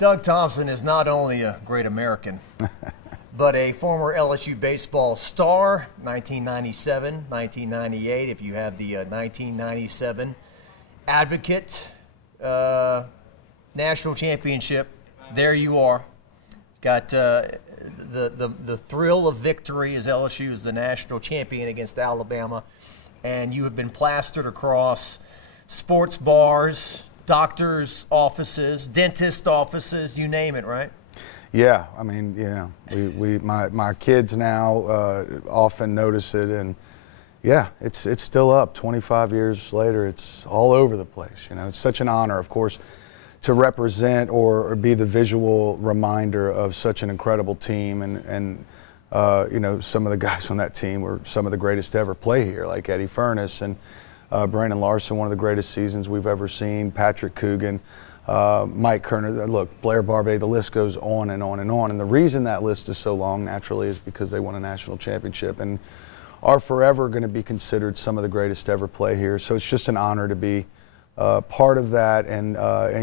Doug Thompson is not only a great American, but a former LSU baseball star, 1997, 1998, if you have the 1997 Advocate National Championship, there you are. Got the thrill of victory as LSU is the national champion against Alabama, and you have been plastered across sports bars, doctors' offices, dentist offices, you name it, right? Yeah, I mean, you know, my kids now often notice it, and yeah, it's still up. 25 years later, it's all over the place. You know, it's such an honor, of course, to represent or be the visual reminder of such an incredible team, and you know, some of the guys on that team were some of the greatest to ever play here, like Eddie Franques and Brandon Larson, one of the greatest seasons we've ever seen, Patrick Coogan, Mike Kerner, look, Blair Barbe, the list goes on and on and on. And the reason that list is so long, naturally, is because they won a national championship and are forever going to be considered some of the greatest to ever play here. So it's just an honor to be part of that, and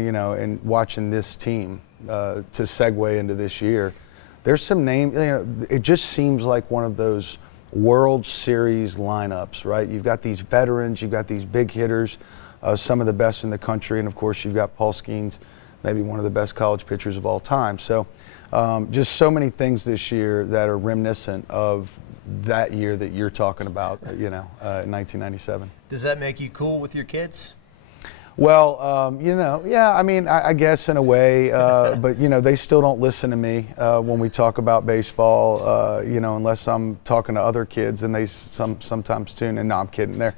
you know, and watching this team to segue into this year. There's some names, you know, it just seems like one of those World Series lineups, right? You've got these veterans, you've got these big hitters, some of the best in the country, and of course you've got Paul Skeens, maybe one of the best college pitchers of all time. So just so many things this year that are reminiscent of that year that you're talking about, you know, in 1997. Does that make you cool with your kids? Well, you know, yeah, I mean, I guess in a way, but, you know, they still don't listen to me when we talk about baseball, you know, unless I'm talking to other kids, and they sometimes tune in. No, I'm kidding. They're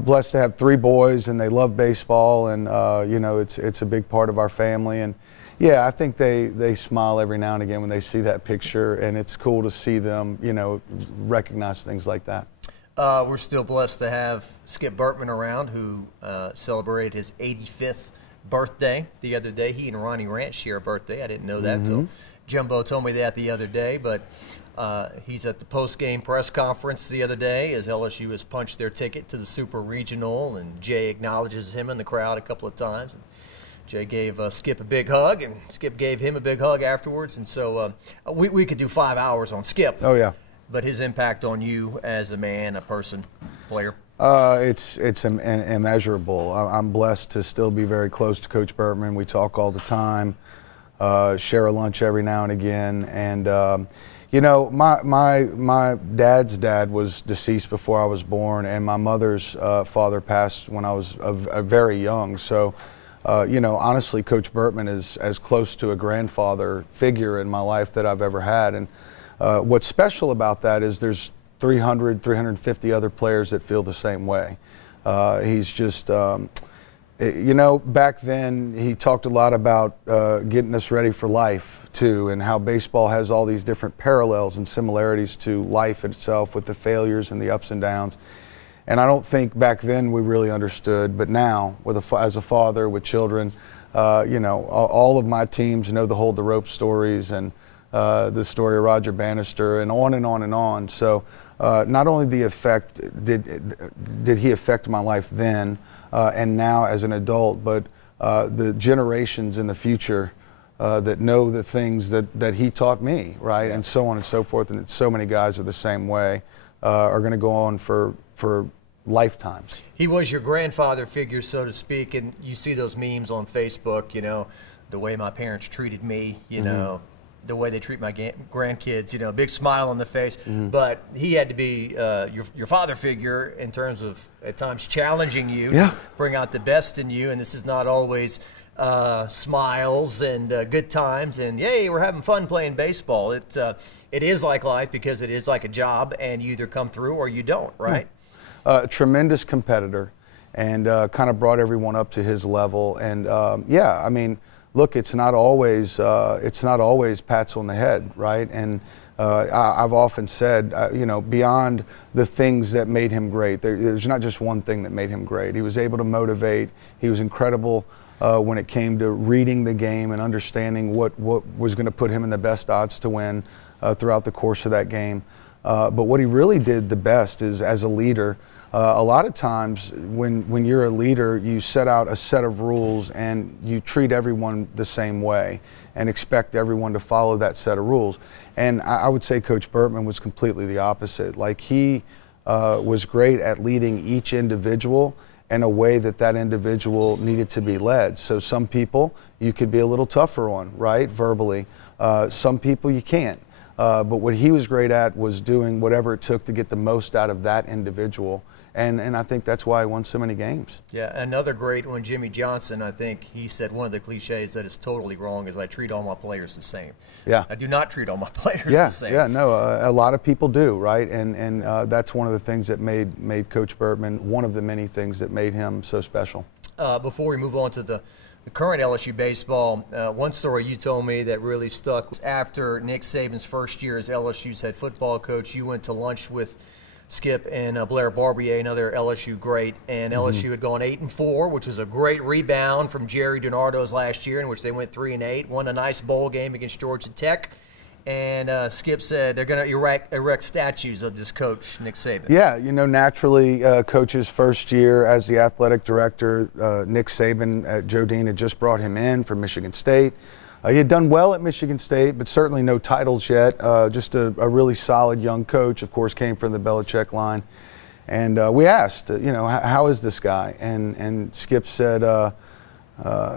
blessed to have 3 boys, and they love baseball, and, you know, it's a big part of our family. And, yeah, I think they smile every now and again when they see that picture, and it's cool to see them, you know, recognize things like that. We're still blessed to have Skip Bertman around, who celebrated his 85th birthday the other day. He and Ronnie Ranch share a birthday. I didn't know that until Jumbo told me that the other day. But he's at the post-game press conference the other day as LSU has punched their ticket to the Super Regional, and Jay acknowledges him in the crowd a couple of times. Jay gave Skip a big hug, and Skip gave him a big hug afterwards. And so we could do 5 hours on Skip. Oh, yeah. But his impact on you as a man, a person, player? It's immeasurable. I'm blessed to still be very close to Coach Bertman. We talk all the time, share a lunch every now and again. And, you know, my dad's dad was deceased before I was born, and my mother's father passed when I was very young. So, you know, honestly, Coach Bertman is as close to a grandfather figure in my life that I've ever had. And what's special about that is there's 300, 350 other players that feel the same way. He's just, you know, back then he talked a lot about getting us ready for life too, and how baseball has all these different parallels and similarities to life itself, with the failures and the ups and downs. And I don't think back then we really understood, but now, as a father with children, you know, all of my teams know the hold the rope stories, and the story of Roger Bannister, and on and on and on. So not only the effect did he affect my life then and now as an adult, but the generations in the future that know the things that he taught me, right? And so on and so forth. And so many guys are the same way, are going to go on for lifetimes. He was your grandfather figure, so to speak, and you see those memes on Facebook, you know, the way my parents treated me, you know, the way they treat my grandkids, you know, big smile on the face. But he had to be your father figure in terms of at times challenging you, to bring out the best in you. And this is not always smiles and good times and, yay, we're having fun playing baseball. It is like life, because it is like a job, and you either come through or you don't, right? Tremendous competitor, and kind of brought everyone up to his level. And, yeah, I mean, look, it's not always pats on the head, right? And I've often said, you know, beyond the things that made him great, there's not just one thing that made him great. He was able to motivate. He was incredible when it came to reading the game and understanding what was going to put him in the best odds to win throughout the course of that game. But what he really did the best is, as a leader, A lot of times when you're a leader, you set out a set of rules and you treat everyone the same way and expect everyone to follow that set of rules. And I would say Coach Bertman was completely the opposite. Like, he was great at leading each individual in a way that that individual needed to be led. So some people you could be a little tougher on, right, verbally. Some people you can't. But what he was great at was doing whatever it took to get the most out of that individual. And I think that's why he won so many games. Yeah, another great one, Jimmy Johnson. I think he said one of the cliches that is totally wrong is I treat all my players the same. Yeah. I do not treat all my players the same. Yeah, no, a lot of people do, right? And that's one of the things that made Coach Bertman, one of the many things that made him so special. Before we move on to the current LSU baseball, one story you told me that really stuck. After Nick Saban's first year as LSU's head football coach, you went to lunch with Skip and Blair Barbier, another LSU great, and LSU had gone 8-4, which was a great rebound from Jerry DiNardo's last year, in which they went 3-8, won a nice bowl game against Georgia Tech. And Skip said they're going to erect statues of this coach, Nick Saban. Yeah, you know, naturally, Coach's first year as the athletic director, Nick Saban, Joe Dean had just brought him in from Michigan State. He had done well at Michigan State, but certainly no titles yet. Just a really solid young coach, of course, came from the Belichick line. And we asked, you know, how is this guy? And Skip said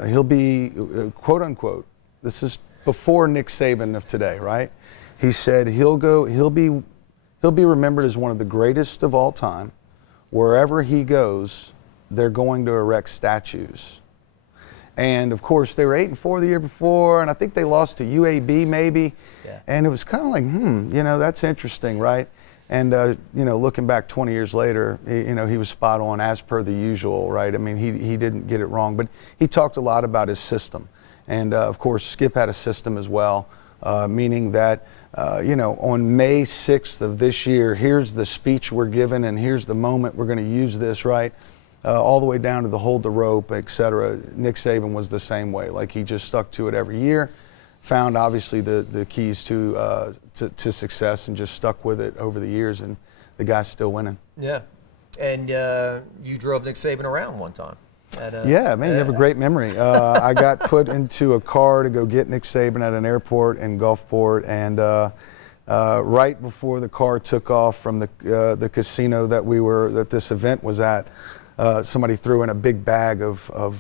he'll be, quote unquote, this is before Nick Saban of today, right? He said he'll be remembered as one of the greatest of all time. Wherever he goes, they're going to erect statues. And of course, they were 8-4 the year before, and I think they lost to UAB maybe. Yeah. And it was kind of like, you know, that's interesting, right? And you know, looking back 20 years later, you know, he was spot on as per the usual, right? I mean, he didn't get it wrong, but he talked a lot about his system. And of course, Skip had a system as well, meaning that, you know, on May 6th of this year, here's the speech we're given, and here's the moment we're going to use this, right? All the way down to the hold the rope, et cetera. Nick Saban was the same way. Like, he just stuck to it every year, found obviously the keys to success, and just stuck with it over the years, and the guy's still winning. Yeah. And you drove Nick Saban around one time. Yeah, man, you have a great memory. I got put into a car to go get Nick Saban at an airport in Gulfport, and right before the car took off from the casino that this event was at, somebody threw in a big bag of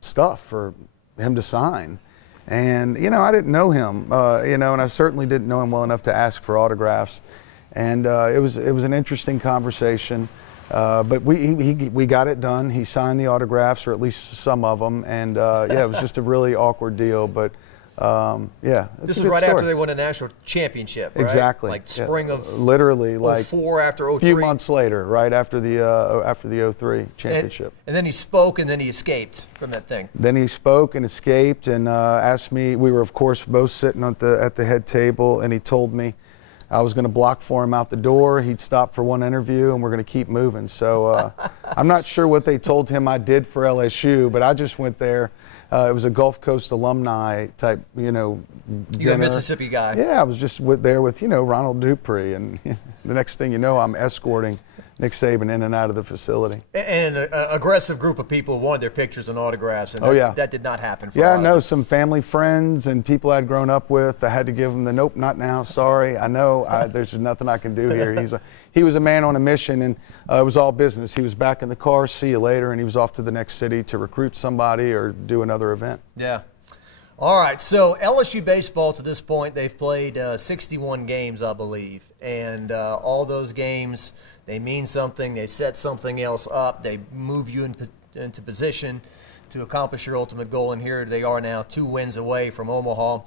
stuff for him to sign. And, you know, I didn't know him, you know, and I certainly didn't know him well enough to ask for autographs. And it was an interesting conversation. But we got it done. He signed the autographs, or at least some of them. And, yeah, it was just a really awkward deal. But, yeah. This was right after they won a national championship, right? Exactly. Like spring of literally like 04 after 03. A few months later, right after the 03 championship. And then he spoke, and then he escaped from that thing. Then he spoke and escaped, and asked me. We were, of course, both sitting at the head table, and he told me I was going to block for him out the door. He'd stop for one interview, and we're going to keep moving. So I'm not sure what they told him I did for LSU, but I just went there. It was a Gulf Coast alumni type, you know, dinner. You're a Mississippi guy. Yeah, I was just there with, you know, Ronald Dupree, and the next thing you know, I'm escorting Nick Saban in and out of the facility. And an aggressive group of people wanted their pictures and autographs, and that did not happen for a lot of some family friends and people I'd grown up with. I had to give them the nope, not now, sorry. I know there's nothing I can do here. He was a man on a mission, and it was all business. He was back in the car, see you later, and he was off to the next city to recruit somebody or do another event. Yeah. All right, so LSU baseball to this point, they've played 61 games, I believe, and all those games, they mean something. They set something else up. They move you into position to accomplish your ultimate goal, and here they are now 2 wins away from Omaha,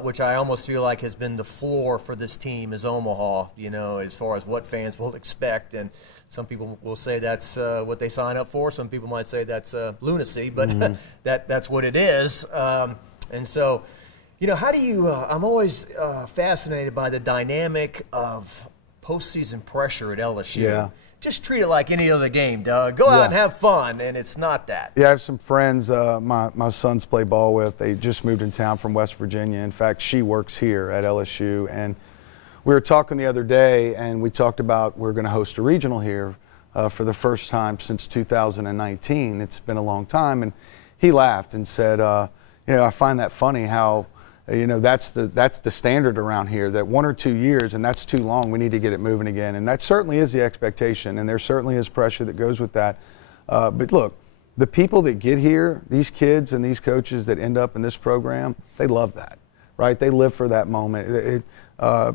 which I almost feel like has been the floor for this team is Omaha, you know, as far as what fans will expect. And some people will say that's what they sign up for. Some people might say that's lunacy, but that's what it is. And so, you know, how do you I'm always fascinated by the dynamic of postseason pressure at LSU. Yeah. Just treat it like any other game, Doug. Go out and have fun, and it's not that. Yeah, I have some friends my sons play ball with. They just moved in town from West Virginia. In fact, she works here at LSU. And we were talking the other day, and we talked about we're going to host a regional here for the first time since 2019. It's been a long time, and he laughed and said, I find that funny how, that's the standard around here, that 1 or 2 years, and that's too long. We need to get it moving again. And that certainly is the expectation, and there certainly is pressure that goes with that. But look, the people that get here, these kids and these coaches that end up in this program, they love that, right? They live for that moment.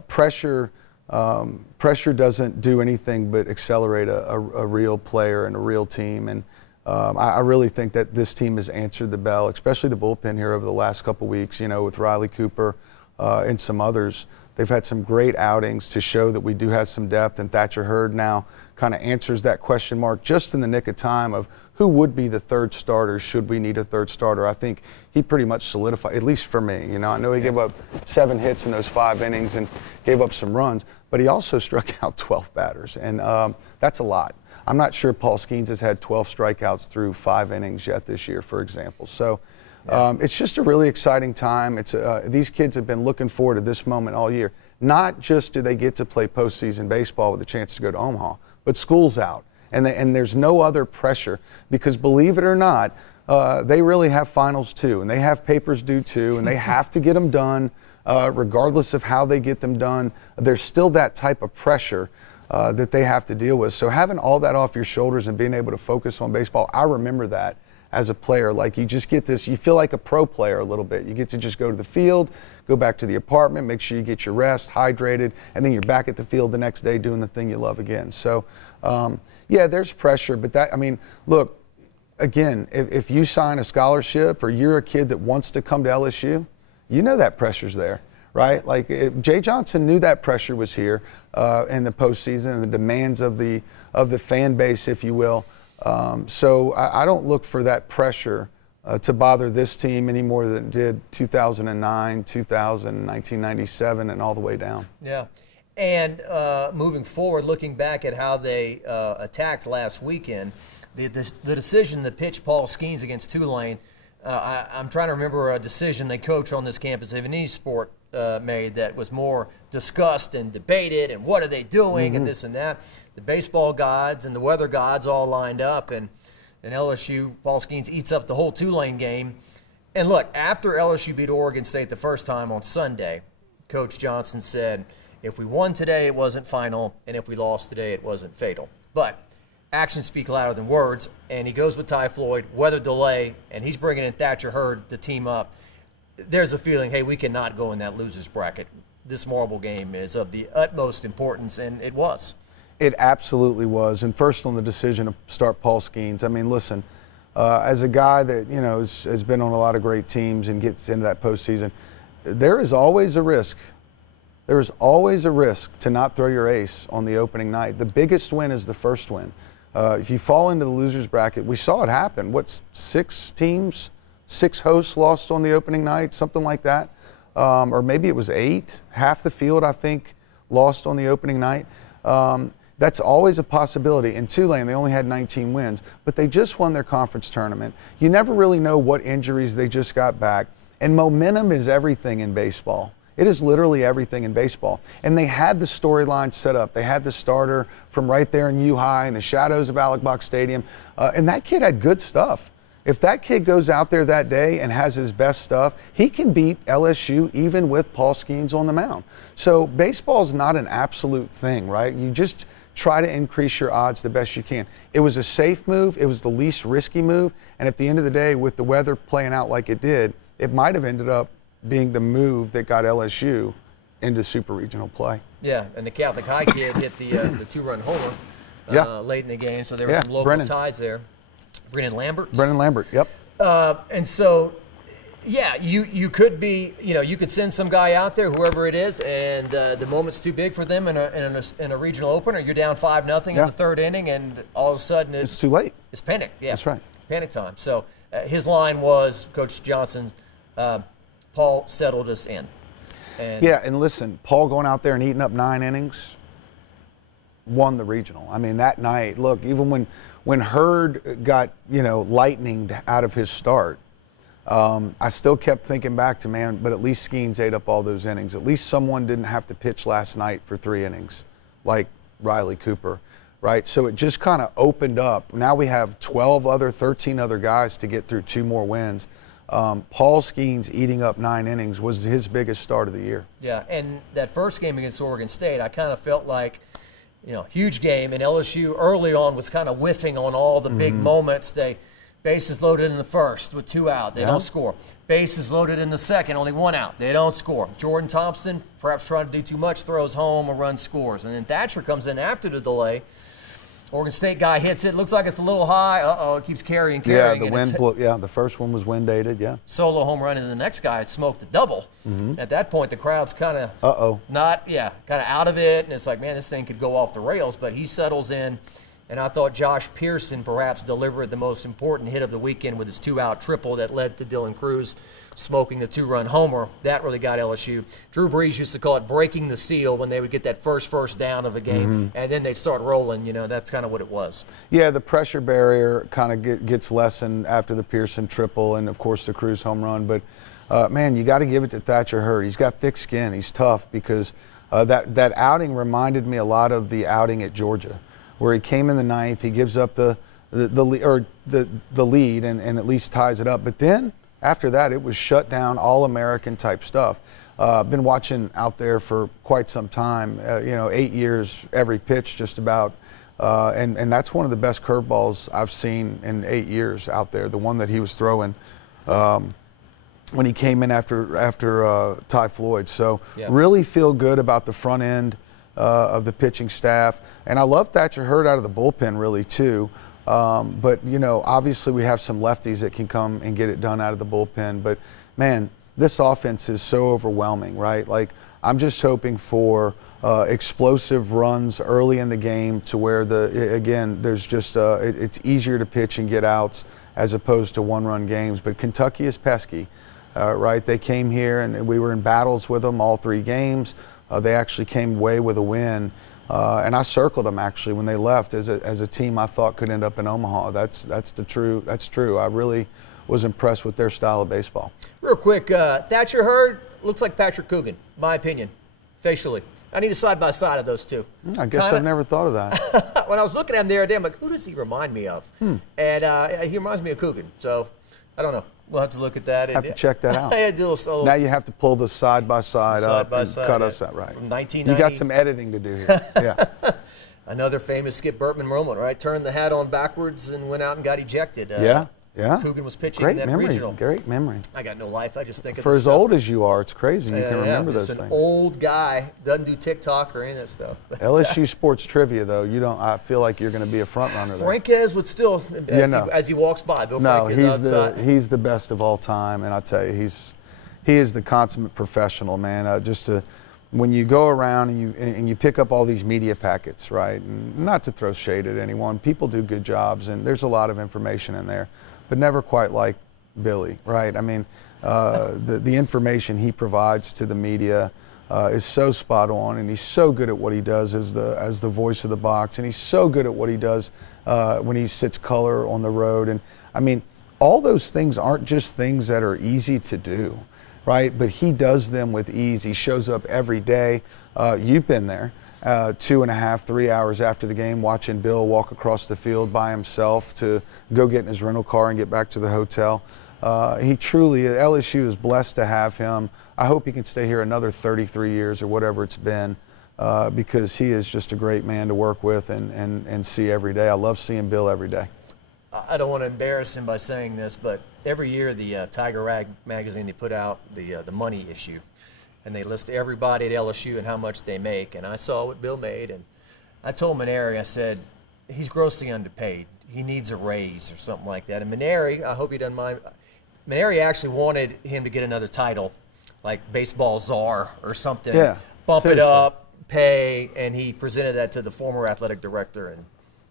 Pressure doesn't do anything but accelerate a real player and a real team. And I really think that this team has answered the bell, especially the bullpen here over the last couple weeks, with Riley Cooper and some others. They've had some great outings to show that we do have some depth, and Thatcher Hurd now kind of answers that question mark just in the nick of time of who would be the third starter should we need a third starter. I think he pretty much solidified, at least for me. I know he gave up 7 hits in those 5 innings and gave up some runs, but he also struck out 12 batters, and that's a lot. I'm not sure Paul Skeens has had 12 strikeouts through 5 innings yet this year, for example. So it's just a really exciting time. These kids have been looking forward to this moment all year. Not just do they get to play postseason baseball with a chance to go to Omaha, but school's out. And there's no other pressure because, believe it or not, they really have finals too, and they have papers due too, and they have to get them done regardless of how they get them done. There's still that type of pressure that they have to deal with. So having all that off your shoulders and being able to focus on baseball, I remember that as a player. Like, you just get this, you feel like a pro player a little bit. You get to just go to the field, go back to the apartment, make sure you get your rest, hydrated, and then you're back at the field the next day doing the thing you love again. So, yeah, there's pressure, but look, again, if you sign a scholarship or you're a kid that wants to come to LSU, that pressure's there. Right? Like, Jay Johnson knew that pressure was here in the postseason and the demands of the fan base, if you will. So I don't look for that pressure to bother this team any more than it did 2009, 2000, 1997, and all the way down. Yeah. And moving forward, looking back at how they attacked last weekend, the decision to pitch Paul Skeens against Tulane, I'm trying to remember a decision they coach on this campus of any sport made that was more discussed and debated, and what are they doing, and this and that. The baseball gods and the weather gods all lined up, and LSU, Paul Skeens eats up the whole Tulane game. And look, after LSU beat Oregon State the first time on Sunday, Coach Johnson said, if we won today, it wasn't final, and if we lost today, it wasn't fatal. But actions speak louder than words, and he goes with Ty Floyd, weather delay, and he's bringing in Thatcher Hurd to team up. There's a feeling, hey, we cannot go in that loser's bracket. This marble game is of the utmost importance, and it was. It absolutely was. And first, on the decision to start Paul Skeens, listen, as a guy that has been on a lot of great teams and gets into that postseason, there is always a risk. There is always a risk to not throw your ace on the opening night. The biggest win is the first win. If you fall into the loser's bracket, we saw it happen. 6 teams? 6 hosts lost on the opening night, something like that. Or maybe it was 8. Half the field, I think, lost on the opening night. That's always a possibility. In Tulane, they only had 19 wins, but they just won their conference tournament. You never really know what injuries they just got back. And momentum is everything in baseball. It is literally everything in baseball. And they had the storyline set up. They had the starter from right there in U-High in the shadows of Alec Box Stadium. And that kid had good stuff. If that kid goes out there that day and has his best stuff, he can beat LSU even with Paul Skeens on the mound. So baseball's not an absolute thing, right? You just try to increase your odds the best you can. It was a safe move. It was the least risky move. And at the end of the day, with the weather playing out like it did, it might have ended up being the move that got LSU into super regional play. Yeah, and the Catholic High kid hit the 2-run homer late in the game, so there were some local ties there. Brennan Lambert, yep. And so, yeah, you could be, you could send some guy out there, whoever it is, and the moment's too big for them in a regional opener. You're down 5-0 in the third inning, and all of a sudden it's too late. It's panic. Yeah, that's right. Panic time. So his line was, Coach Johnson, Paul settled us in. And listen, Paul going out there and eating up 9 innings won the regional. That night, look, even when Hurd got, lightninged out of his start, I still kept thinking back to, man, but at least Skeens ate up all those innings. At least someone didn't have to pitch last night for 3 innings, like Riley Cooper. right? So it just kind of opened up. Now we have 13 other guys to get through 2 more wins. Paul Skeens eating up 9 innings was his biggest start of the year. Yeah, and that first game against Oregon State, I kind of felt like, huge game, and LSU early on was kind of whiffing on all the big moments. They bases loaded in the first with 2 out, they don't score. Bases loaded in the second, only 1 out, they don't score. Jordan Thompson, perhaps trying to do too much, throws home, a run scores. And then Thatcher comes in after the delay. Oregon State guy hits it. Looks like it's a little high. It keeps carrying. Yeah, the wind blew. Yeah, the first one was wind dated. Yeah. Solo home run, and the next guy smoked a double. At that point, the crowd's kind of kind of out of it, and it's like, man, this thing could go off the rails. But he settles in, and I thought Josh Pearson perhaps delivered the most important hit of the weekend with his 2-out triple that led to Dylan Cruz smoking the 2-run homer. That really got LSU. Drew Brees used to call it breaking the seal when they would get that first down of a game, and then they'd start rolling. That's kind of what it was. Yeah, the pressure barrier kind of gets lessened after the Pearson triple and, of course, the Cruz home run. But, man, you got to give it to Thatcher Hurd. He's got thick skin. He's tough because that outing reminded me a lot of the outing at Georgia, where he came in the 9th, he gives up the lead and at least ties it up. But then after that, it was shut down, all-American type stuff. Been watching out there for quite some time, 8 years, every pitch just about. And that's one of the best curveballs I've seen in 8 years out there, the one that he was throwing when he came in after Ty Floyd. So really feel good about the front end of the pitching staff. And I love Thatcher Hurd out of the bullpen really too. But, obviously we have some lefties that can come and get it done out of the bullpen. But, man, this offense is so overwhelming, right? Like, I'm just hoping for explosive runs early in the game to where, there's just it's easier to pitch and get outs as opposed to 1-run games. But Kentucky is pesky, right? They came here and we were in battles with them all 3 games. They actually came away with a win. And I circled them actually when they left as a team I thought could end up in Omaha. That's true. I really was impressed with their style of baseball. Real quick, Thatcher Hurd looks like Patrick Coogan, my opinion, facially. I need a side-by-side of those two. I guess I've never thought of that. When I was looking at him the other day, I'm like, who does he remind me of? And he reminds me of Coogan. So, I don't know. We'll have to look at that. Have to check that out. little, now you have to pull the side-by-side up and cut us out. Right. From 1990. You got some editing to do here. Yeah. Another famous Skip Bertman moment, right? Turned the hat on backwards and went out and got ejected. Yeah. Coogan was pitching in that regional. Great memory. I got no life. I just think of For as stuff. old as you are, it's crazy. You can remember those things. Just an old guy, doesn't do TikTok or any of that stuff. LSU sports trivia, though, I feel like you're going to be a front runner there. Franques would still, as he walks by, Bill Franques he's the best of all time, and I tell you, he is the consummate professional, man. When you go around and you pick up all these media packets, right? And not to throw shade at anyone, people do good jobs, and there's a lot of information in there, but never quite like Billy, right? I mean, the information he provides to the media is so spot on, and he's so good at what he does as the voice of the box, and he's so good at what he does when he sits color on the road. And I mean, all those things aren't just things that are easy to do, right? But he does them with ease. He shows up every day. You've been there 2.5, 3 hours after the game watching Bill walk across the field by himself to go get in his rental car and get back to the hotel. He truly, LSU is blessed to have him. I hope he can stay here another 33 years or whatever it's been because he is just a great man to work with and see every day. I love seeing Bill every day. I don't want to embarrass him by saying this, but every year the Tiger Rag magazine, they put out the money issue, and they list everybody at LSU and how much they make. And I saw what Bill made, and I told Maneri, I said, he's grossly underpaid. He needs a raise or something like that. And Maneri, I hope he doesn't mind, Maneri actually wanted him to get another title, like baseball czar or something. Yeah, bump seriously. it up, pay, and he presented that to the former athletic director, and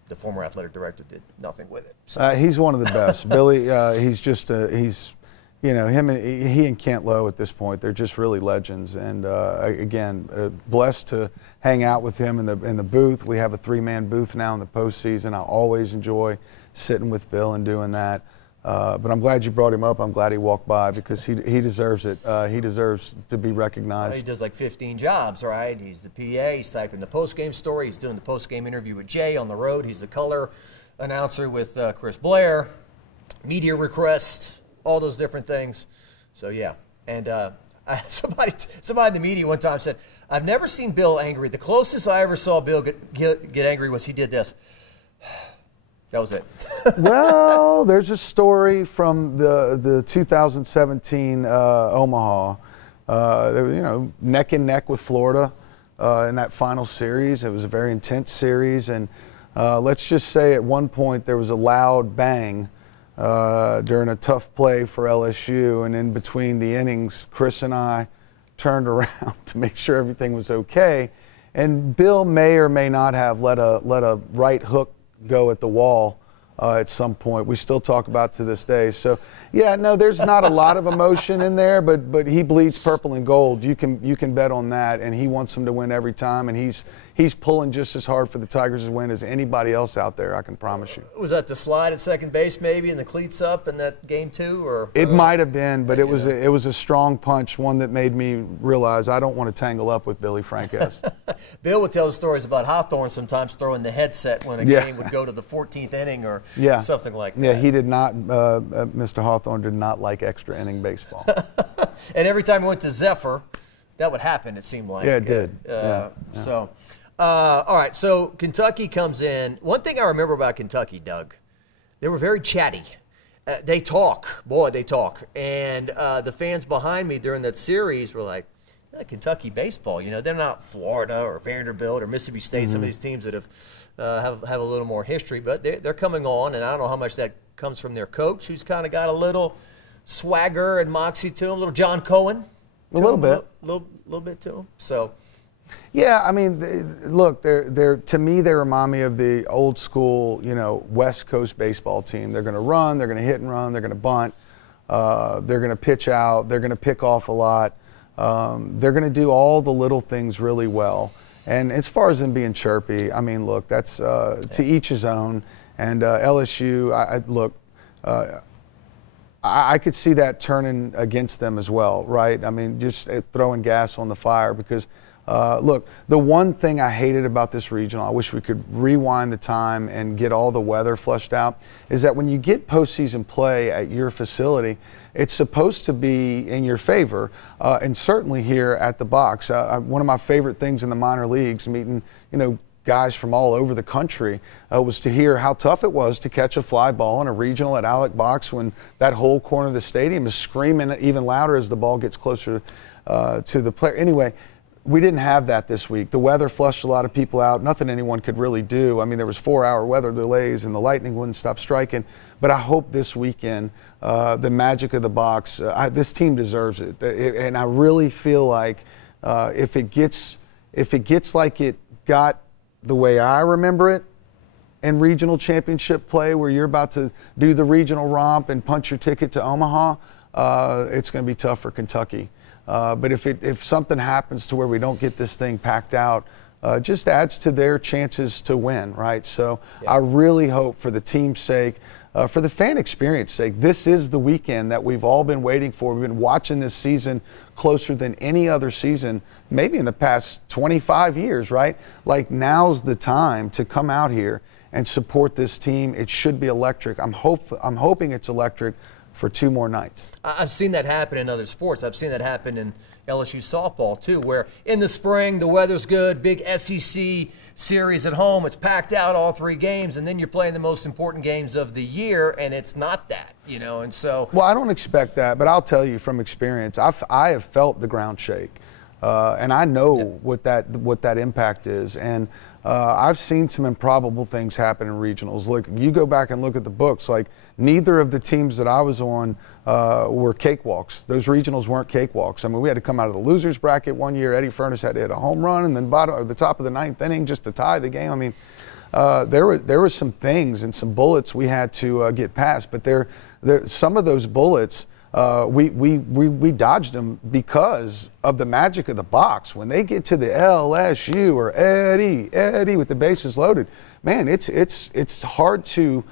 the former athletic director did nothing with it. So. He's one of the best. Billy, he's just he and Kent Lowe at this point, they're just really legends. And again, blessed to hang out with him in the booth. We have a 3-man booth now in the postseason. I always enjoy sitting with Bill and doing that. But I'm glad you brought him up. I'm glad he walked by because he deserves it. He deserves to be recognized. He does like 15 jobs, right? He's the PA. He's typing the post-game story. He's doing the post-game interview with Jay on the road. He's the color announcer with Chris Blair, media request, all those different things. So, yeah. And somebody in the media one time said, I've never seen Bill angry. The closest I ever saw Bill get angry was he did this. That was it. Well, there's a story from the 2017 Omaha. They were, neck and neck with Florida in that final series. It was a very intense series, and let's just say at one point there was a loud bang during a tough play for LSU, and in between the innings, Chris and I turned around to make sure everything was okay. And Bill may or may not have let a right hook go at the wall at some point. We still talk about to this day. So, yeah, no, there's not a lot of emotion in there, but he bleeds purple and gold. You can bet on that, and he wants them to win every time, and he's pulling just as hard for the Tigers to win as anybody else out there, I can promise you. Was that the slide at second base maybe and the cleats up in that game too? Or it might have been, but it was a strong punch, one that made me realize I don't want to tangle up with Billy Franques. Bill would tell the stories about Hawthorne sometimes throwing the headset when a game would go to the 14th inning or something like that. Yeah, he did not, Mr. Hawthorne did not like extra inning baseball. And every time he went to Zephyr, that would happen, it seemed like. Yeah, it did. So, all right, so Kentucky comes in. One thing I remember about Kentucky, Doug, they were very chatty. They talk. Boy, they talk. And the fans behind me during that series were like, Kentucky baseball, they're not Florida or Vanderbilt or Mississippi State, some of these teams that have a little more history, but they're coming on, and I don't know how much that comes from their coach, who's kind of got a little swagger and moxie to him, little John Cohen. A little bit. A little bit to him. So, yeah, I mean, look, to me, they remind me of the old school, West Coast baseball team. They're going to run, they're going to hit and run, they're going to bunt, they're going to pitch out, they're going to pick off a lot. They're going to do all the little things really well. And as far as them being chirpy, I mean, look, that's to each his own. And LSU, I could see that turning against them as well, right? I mean, just throwing gas on the fire because, look, the one thing I hated about this regional, I wish we could rewind the time and get all the weather flushed out, is that when you get postseason play at your facility, it's supposed to be in your favor, and certainly here at the box. One of my favorite things in the minor leagues, meeting, guys from all over the country, was to hear how tough it was to catch a fly ball in a regional at Alec Box when that whole corner of the stadium is screaming even louder as the ball gets closer to the player. Anyway, we didn't have that this week. The weather flushed a lot of people out. Nothing anyone could really do. I mean, there was 4-hour weather delays and the lightning wouldn't stop striking. But I hope this weekend, the magic of the box, this team deserves it. And I really feel like if it gets like it got the way I remember it in regional championship play, where you're about to do the regional romp and punch your ticket to Omaha, it's going to be tough for Kentucky. But if something happens to where we don't get this thing packed out, just adds to their chances to win, right? So I really hope, for the team's sake, for the fan experience sake, this is the weekend that we've all been waiting for. We've been watching this season closer than any other season, maybe in the past 25 years, right? Like, now's the time to come out here and support this team. It should be electric. I'm hoping it's electric for 2 more nights. I've seen that happen in other sports. I've seen that happen in LSU softball too, where in the spring the weather's good, big SEC series at home, it's packed out all 3 games, and then you're playing the most important games of the year, and it's not that, and so. Well, I don't expect that, but I'll tell you from experience, I have felt the ground shake, and I know what that impact is, and I've seen some improbable things happen in regionals. Look, you go back and look at the books, like, neither of the teams that I was on were cakewalks. Those regionals weren't cakewalks. I mean, we had to come out of the losers bracket one year. Eddie Furness had to hit a home run and then the top of the 9th inning just to tie the game. I mean, there were some things and some bullets we had to get past, but some of those bullets, we dodged them because of the magic of the box. When they get to the LSU or Eddie with the bases loaded, man, it's hard to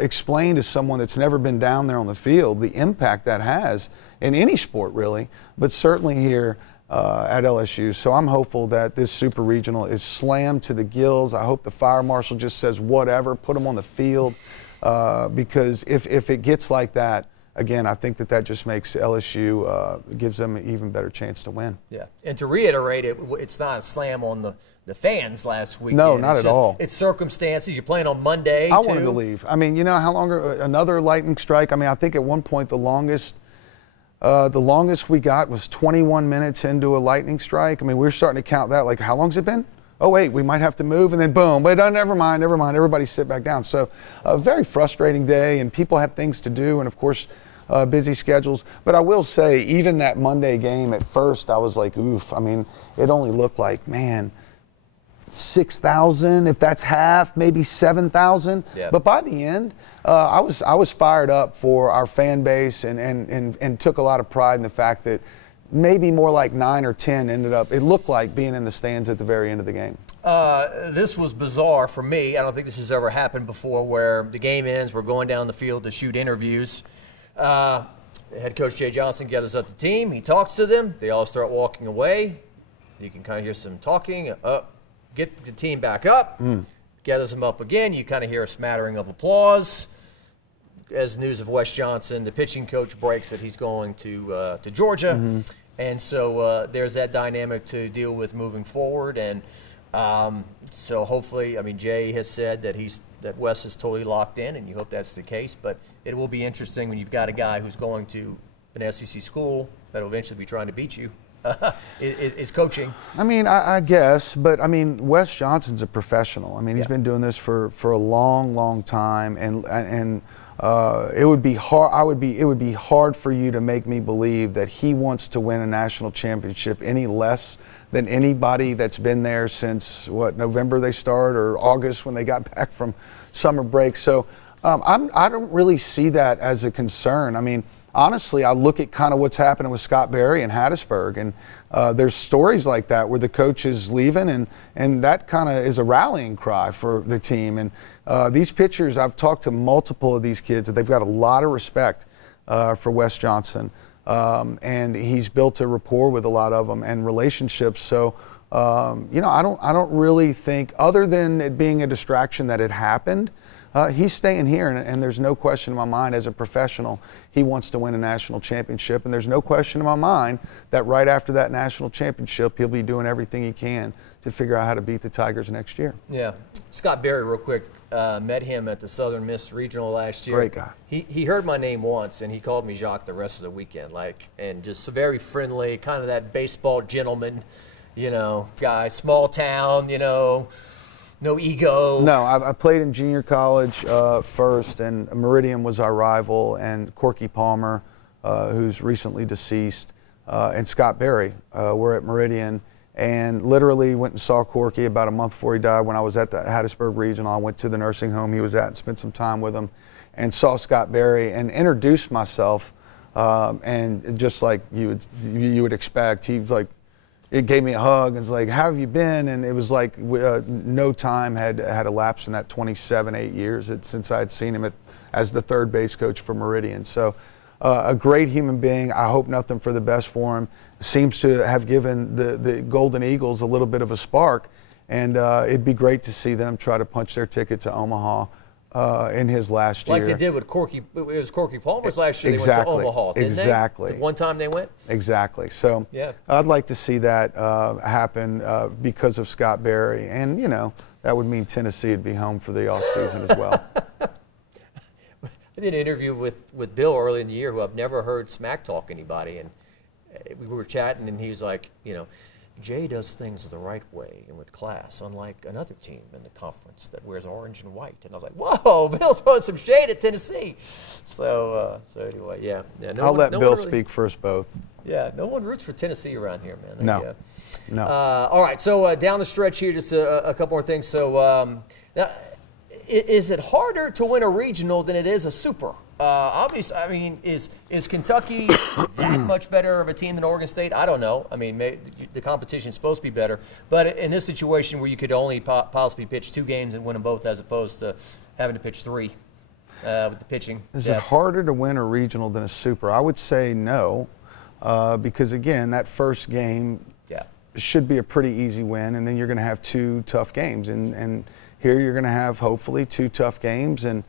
explain to someone that's never been down there on the field the impact that has in any sport, really, but certainly here at LSU. So I'm hopeful that this super regional is slammed to the gills. I hope the fire marshal just says whatever, put them on the field, because if it gets like that, again, I think that just makes LSU, gives them an even better chance to win. Yeah, and to reiterate, it's not a slam on the fans last weekend. No, not at all. It's circumstances. You're playing on Monday, I wanted to leave. I mean, you know how long, another lightning strike? I mean, I think at one point the longest we got was 21 minutes into a lightning strike. I mean, we were starting to count that, like, how long's it been? Oh, wait, we might have to move, and then boom. But never mind, everybody sit back down. So a very frustrating day, and people have things to do, and, of course, busy schedules. But I will say, even that Monday game, at first, I was like, oof. I mean, it only looked like, man, 6,000, if that's half, maybe 7,000. Yeah. But by the end, I was fired up for our fan base and took a lot of pride in the fact that maybe more like 9 or 10 ended up, it looked like, being in the stands at the very end of the game. This was bizarre for me. I don't think this has ever happened before, where the game ends, we're going down the field to shoot interviews. Head coach Jay Johnson gathers up the team. He talks to them. They all start walking away. You can kind of hear some talking. Get the team back up. Gathers them up again. You kind of hear a smattering of applause. As news of Wes Johnson, the pitching coach, breaks that he's going to Georgia. And so there's that dynamic to deal with moving forward. And so hopefully, I mean, Jay has said that Wes is totally locked in, and you hope that's the case. But it will be interesting when you've got a guy who's going to an SEC school that will eventually be trying to beat you. Is coaching. I mean, I guess, but I mean, Wes Johnson's a professional. I mean, he's been doing this for a long time, and it would be hard. It would be hard for you to make me believe that he wants to win a national championship any less than anybody that's been there since November they started, or August when they got back from summer break. So I don't really see that as a concern. I mean, honestly, I look at kind of what's happening with Scott Berry and Hattiesburg, and there's stories like that where the coach is leaving, and that kind of is a rallying cry for the team. And these pitchers, I've talked to multiple of these kids, they've got a lot of respect for Wes Johnson, and he's built a rapport with a lot of them and relationships. So, you know, I don't really think, other than it being a distraction that it happened, he's staying here, and there's no question in my mind, as a professional, he wants to win a national championship, and there's no question in my mind that right after that national championship, he'll be doing everything he can to figure out how to beat the Tigers next year. Yeah. Scott Berry, real quick, met him at the Southern Miss Regional last year. Great guy. He heard my name once, and he called me Jacques the rest of the weekend, and just very friendly, kind of that baseball gentleman, you know, guy, small town, you know, no ego. No, I played in junior college first, and Meridian was our rival, and Corky Palmer, who's recently deceased, and Scott Berry were at Meridian, and literally went and saw Corky about a month before he died when I was at the Hattiesburg Regional. I went to the nursing home he was at and spent some time with him, and saw Scott Berry and introduced myself, and just like you would expect, he was like, it gave me a hug and was like, how have you been? And it was like no time had elapsed in that 27-8 years since I had seen him as the third base coach for Meridian. So a great human being. I hope nothing for the best for him. Seems to have given the Golden Eagles a little bit of a spark, and it'd be great to see them try to punch their ticket to Omaha in his last year. Like they did with Corky. It was Corky Palmer's last year. Exactly. They went to Omaha, didn't exactly. they? The one time they went? Exactly. So yeah. I'd like to see that happen because of Scott Berry. And, you know, that would mean Tennessee would be home for the offseason as well. I did an interview with Bill early in the year, who I've never heard smack talk anybody. And we were chatting, and he was like, you know, Jay does things the right way and with class, unlike another team in the conference that wears orange and white. And I was like, whoa, Bill throwing some shade at Tennessee. So anyway, yeah. I'll let Bill speak for us both. Yeah, no one roots for Tennessee around here, man. No. No. All right, so down the stretch here, just a couple more things. So now, is it harder to win a regional than it is a super? Obviously, I mean, is Kentucky that much better of a team than Oregon State? I don't know. I mean, the competition is supposed to be better. But in this situation where you could only possibly pitch 2 games and win them both, as opposed to having to pitch 3. with the pitching. Is it harder to win a regional than a super? I would say no, because again, that first game should be a pretty easy win, and then you're going to have 2 tough games, and here you're going to have hopefully 2 tough games and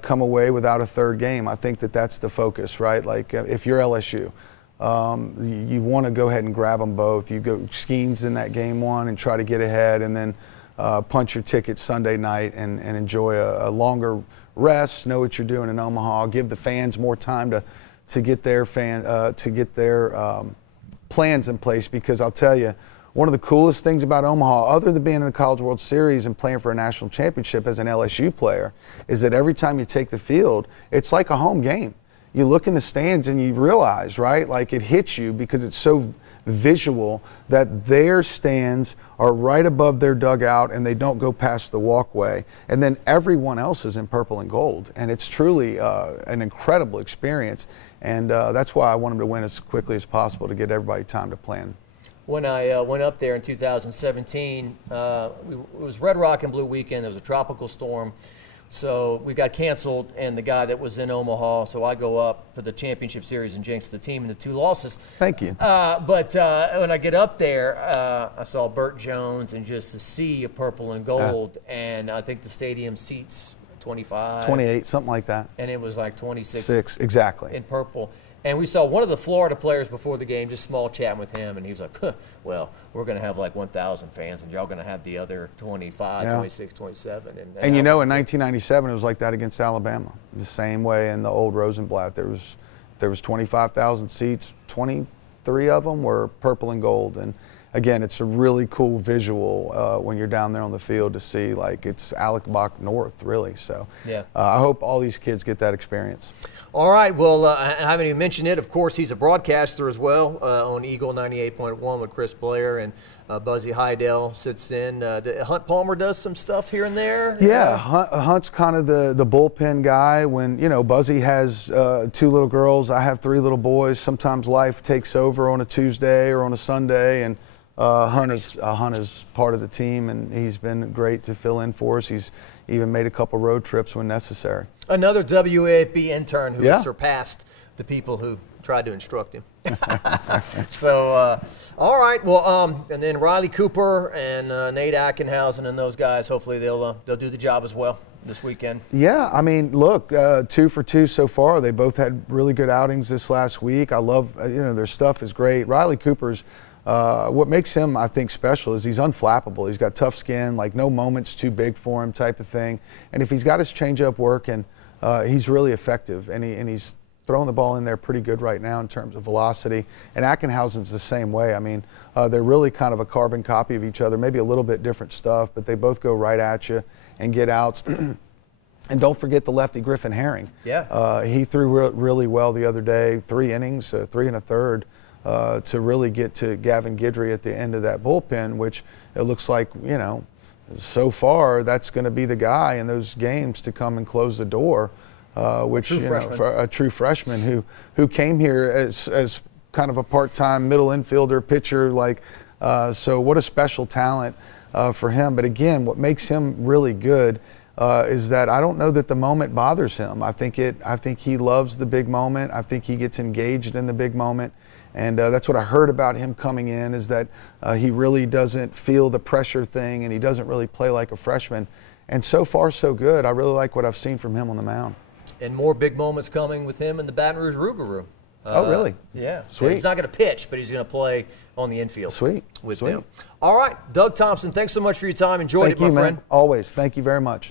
come away without a third game. I think that's the focus, right? Like if you're LSU, you want to go ahead and grab them both. You go Skeens in that game 1 and try to get ahead, and then punch your ticket Sunday night and enjoy a longer rest. Know what you're doing in Omaha. Give the fans more time to get their plans in place, because I'll tell you, one of the coolest things about Omaha, other than being in the College World Series and playing for a national championship as an LSU player, is that every time you take the field, it's like a home game. You look in the stands and you realize, right, like it hits you because it's so visual that their stands are right above their dugout and they don't go past the walkway. And then everyone else is in purple and gold. And it's truly an incredible experience. And that's why I want them to win as quickly as possible to get everybody time to plan. When I went up there in 2017, it was Red Rock and Blue Weekend. There was a tropical storm. So we got canceled, and the guy that was in Omaha, so I go up for the championship series and jinx the team in the 2 losses. Thank you. But when I get up there, I saw Bert Jones and just a sea of purple and gold, and I think the stadium seats 25. 28, something like that. And it was like 26. Exactly. In purple. And we saw one of the Florida players before the game, just small chatting with him, and he was like, well, we're going to have like 1,000 fans, and y'all going to have the other 25, 26, 27. And you know, in 1997, it was like that against Alabama. The same way in the old Rosenblatt. There was 25,000 seats, 23 of them were purple and gold. And again, it's a really cool visual when you're down there on the field to see, like, it's Alec Bach North, really. So I hope all these kids get that experience. All right, well, I haven't even mentioned it. Of course, he's a broadcaster as well on Eagle 98.1 with Chris Blair, and Buzzy Heidel sits in. Hunt Palmer does some stuff here and there. Yeah, Hunt's kind of the bullpen guy. When, you know, Buzzy has 2 little girls, I have 3 little boys. Sometimes life takes over on a Tuesday or on a Sunday, and Hunt is part of the team, and he's been great to fill in for us. He's even made a couple road trips when necessary. Another WAFB intern who has surpassed the people who tried to instruct him. So, all right. Well, and then Riley Cooper and Nate Ackenhausen and those guys, hopefully they'll do the job as well this weekend. Yeah, I mean, look, 2 for 2 so far. They both had really good outings this last week. I love, their stuff is great. Riley Cooper's, what makes him, I think, special is he's unflappable. He's got tough skin, like no moment's too big for him type of thing. And if he's got his changeup working, he's really effective. And he's throwing the ball in there pretty good right now in terms of velocity. And Ackenhausen's the same way. I mean, they're really kind of a carbon copy of each other, maybe a little bit different stuff, but they both go right at you and get outs. And don't forget the lefty Griffin Herring. Yeah. He threw really well the other day, 3 innings, 3 1/3. To really get to Gavin Guidry at the end of that bullpen, which it looks like, so far that's going to be the guy in those games to come and close the door, which for a true freshman who came here as kind of a part-time middle infielder pitcher, so what a special talent for him. But again, what makes him really good is that I don't know that the moment bothers him. I think he loves the big moment. I think he gets engaged in the big moment. And that's what I heard about him coming in, is that he really doesn't feel the pressure thing, and he doesn't really play like a freshman. And so far, so good. I really like what I've seen from him on the mound. And more big moments coming with him in the Baton Rouge Rougarou. Oh, really? Yeah. Sweet. He's not going to pitch, but he's going to play on the infield. Sweet. With them. All right, Doug Thompson, thanks so much for your time. Enjoyed it, my friend. Man. Always. Thank you very much.